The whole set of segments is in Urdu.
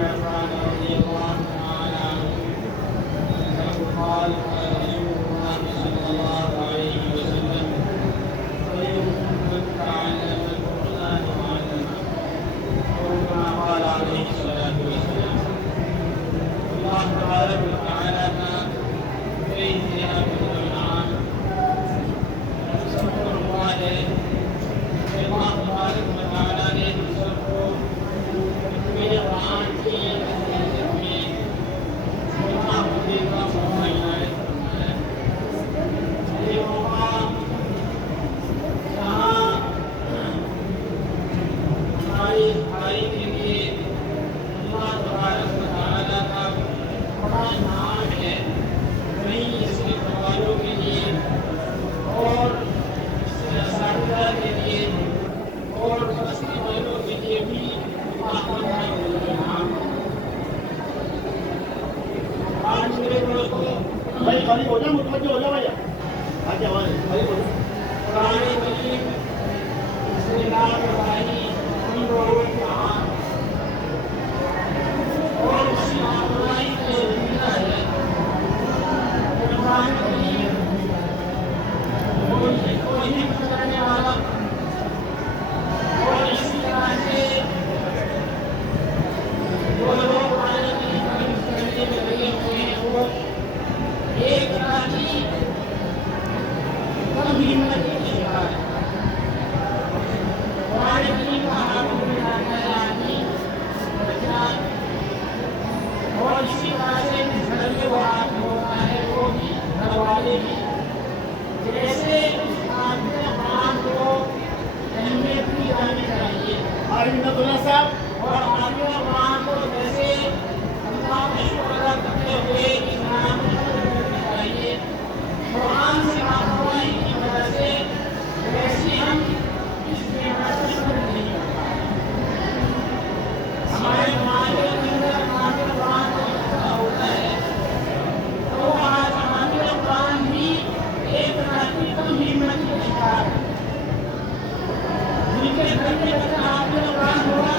عفان رضي الله تعالى عنه أنه قال قال رسول الله صلى الله عليه وسلم خيركم من تعلم القرآن وعلمه أو كما قال عليه الصلاة والسلام. الله تبارك وتعالى کا کئی انعام سب پر ہوا ہے. اللہ تبارک وتعالی نے ہم سب کو میرے قرآن کی حقیقت میں سننا ہونے کا موقع عنایت فرمایا. یہ موقع جہاں ہماری بھائی کے لیے اللہ تبارک وتعالی کا بڑا نام ہے، وہیں اس کے والوں کے لیے اور اس کے اساتذہ کے لیے اور بستی والوں کے لیے بھی اللہ کا نام. آج میرے دوستوں بھائی خالی ہو جائے، متوجہ ہو جائے بھائی. آگے ہمارے بھائی بولو. قرآن کریم سے لاپرواہی ہم لوگوں کے ہاتھ اور اسی لاپرواہی کے نتیجہ ہے قرآن کریم کو حفظ کرنے والا اور اسی طرح سے جو لوگ قرآن کریم کو حفظ کرنے میں لگے ہوئے ہیں وہ ایک طرح کی کم ہمت کی شکار ہے. قرآن کریم کا حافظ بن جاتا ہے آدمی بچہ، اور اسی طرح سے جس گھر میں وہ حافظ ہوتا ہے وہ بھی گھر والے بھی جیسے اس حافظ قرآن کو اہمیت دی جانی چاہیے عارف منت اللہ صاحب اور حافظ قرآن کو جیسے اللہ کا شکر ادا کرتے ہوئے انعام کرنا چاہیے. قرآن سے لاپرواہی کی وجہ سے ویسے ہم اس نعمت کی قدر نہیں کر پائے. ہمارے معاشرے کے اندر حافظ قرآن کو اکٹھا ہوتا ہے تو آج حافظ قرآن بھی ایک طرح کی کم ہمت کی شکار ہے. جن کے گھر میں بچہ حافظ قرآن ہوگا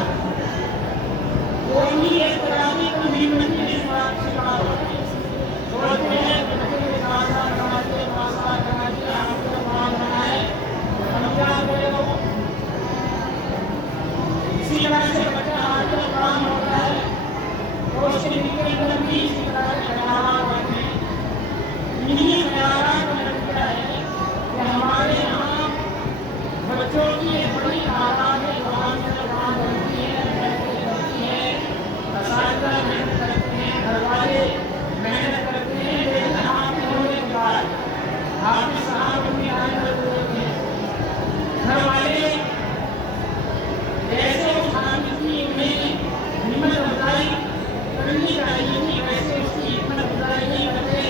وہ بھی ایک طرح کی کم ہمت کی شکار ہوتی ہے. سوچتے ہیں کہ بچے کے ساتھ ساتھ نمازیں پاسا کراچی حافظ قرآن بنا ہے ہم کیا کرے وہ. اسی طرح سے بچہ حافظ قرآن ہوتا ہے تو اس کے دل کے اندر بھی اسی طرح کے خیالات آتے ہیں. انہی خیالات کا نتیجہ ہے کہ ہمارے یہاں بچوں کی ایک بڑی تعداد ہے قرآن میں قرآن بنتی ہے، محفل بنتی ہے، اساتذہ محنت کرتے ہیں، گھر والے محنت کرتے ہیں، لیکن حافظ ہونے کے بعد حافظ صاحب اپنی آنکھ ہوتے ہیں. گھر والے جیسے اس حافظ کی انہیں ہمت افزائی کرنی چاہیے تھی ویسے اس کی ہمت افزائی نہیں کرتے،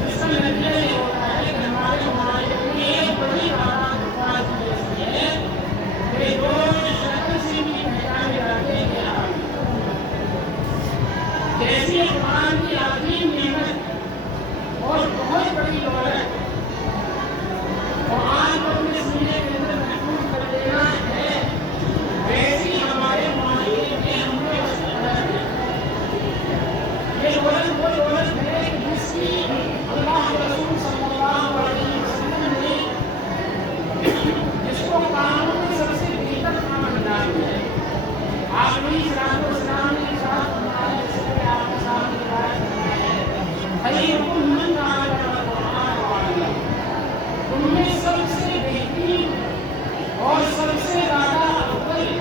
جس کا نتیجہ یہ ہوتا ہے کہ ہمارے معاشرے میں ایک بڑی تعداد افراد ایسی ہے کہ جو شکل سے بھی پہچانے جاتے ہیں کہ حافظ. جیسے قرآن کی عظیم نعمت اور بہت بڑی دولت قرآن کو اپنے سینے کے اندر محفوظ کر دینا ہے، ویسی ہمارے معاشرے میں ہم نے اس طرح کی یہ دولت وہ دولت ہے جس کی اللہ کے رسول صلی اللہ علیہ وسلم نے جس کو قانون میں سب سے بہتر کام بنا دیا ہے. آپ نے اسلام نے ارشاد فرمایا ہے، جس سے آپ کے سامنے روایت ہے خیرکم من تعلم القرآن وعلمہ. تم میں سب سے بہترین اور سب سے زیادہ افضل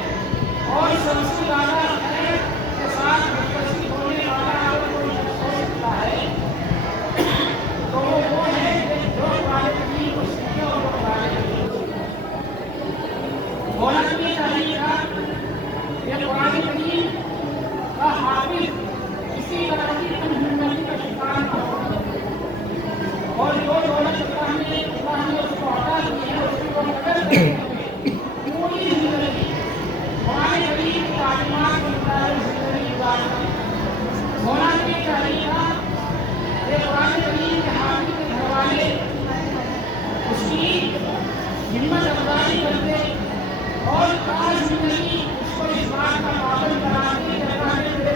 اور سب سے زیادہ خیر کے ساتھ متصل ہونے والا اگر کوئی شخص ہو سکتا ہے تو وہ ہے جو قرآن کریم کو سیکھے اور وہ قرآن کریم کو سیکھے. ہونا یہ چاہیے تھا کہ قرآن کریم کا حافظ اسی طرح کی کم ہمتی کا شکار نہ ہو اور جو دولت اللہ نے اس کو عطا کی ہے اس کو قدر کرتے ہوئے پوری زندگی قرآن کریم کی تعلیمات کے مطابق زندگی گزارنا. ہونا یہ چاہیے تھا کہ قرآن کریم کے حافظ کے گھر والے اس کی ہمت افزائی کرتے اور کاش زندگی اس کو اس بات کا پابند بناتے کہ اللہ نے میرے